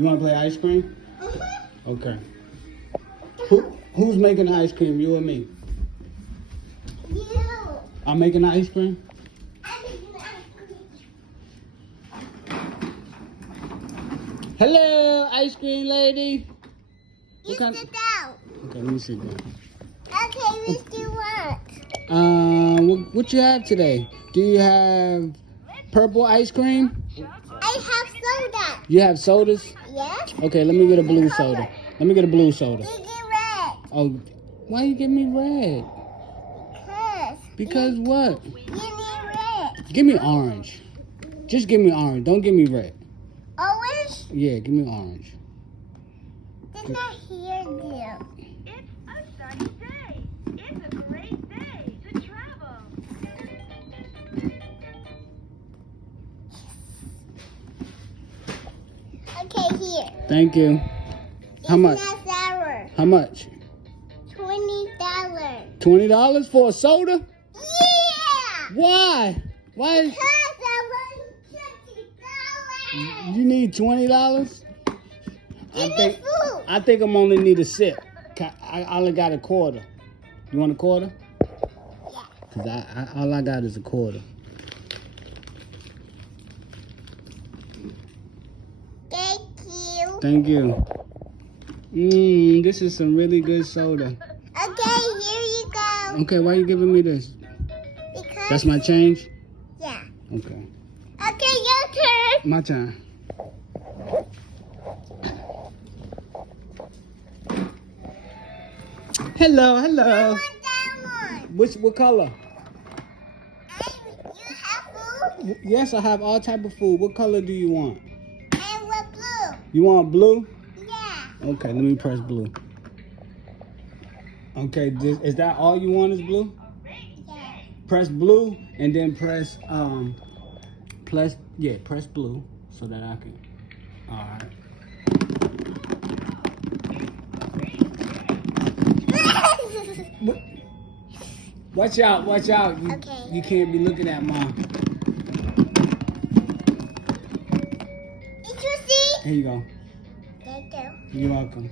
You want to play ice cream? Mm-hmm. Okay. Who's making the ice cream? You or me? You. I'm making the ice cream? I'm making the ice cream. Hello, ice cream lady. You kind- sit down. Okay, let me sit down. Okay, which do you want? What you have today? Do you have purple ice cream? I have soda. You have sodas? Yes? Okay, let me get a blue soda. Let me get a blue soda. You get red. Oh, why you give me red? Because what? You need red. Give me orange. Just give me orange. Don't give me red. Orange? Yeah, give me orange. Did not hear you. It's a sunny day. It's a great day to travel. Okay, here. Thank you. How much? It's not sour. How much? $20. $20 for a soda? Yeah! Why? Why? Because I want $20. You need $20? Give me food. I think I'm only need a sip. I only got a quarter. You want a quarter? Yeah. Cause all I got is a quarter. Thank you. Thank you. This is some really good soda. Okay, here you go. Okay, why you giving me this? Because That's my change? yeah. Okay. Okay, your turn. My turn. Hello, I hello. want that one. What color? You have food? Yes, I have all type of food. What color do you want? And what blue? You want blue? Yeah. Okay, let me press blue. Okay, is that all you want is blue? Yeah. Press blue and then press press blue so that I can. All right. Watch out, watch out. Okay. You can't be looking at mom. Did you see? Here you go. Thank you. You're welcome.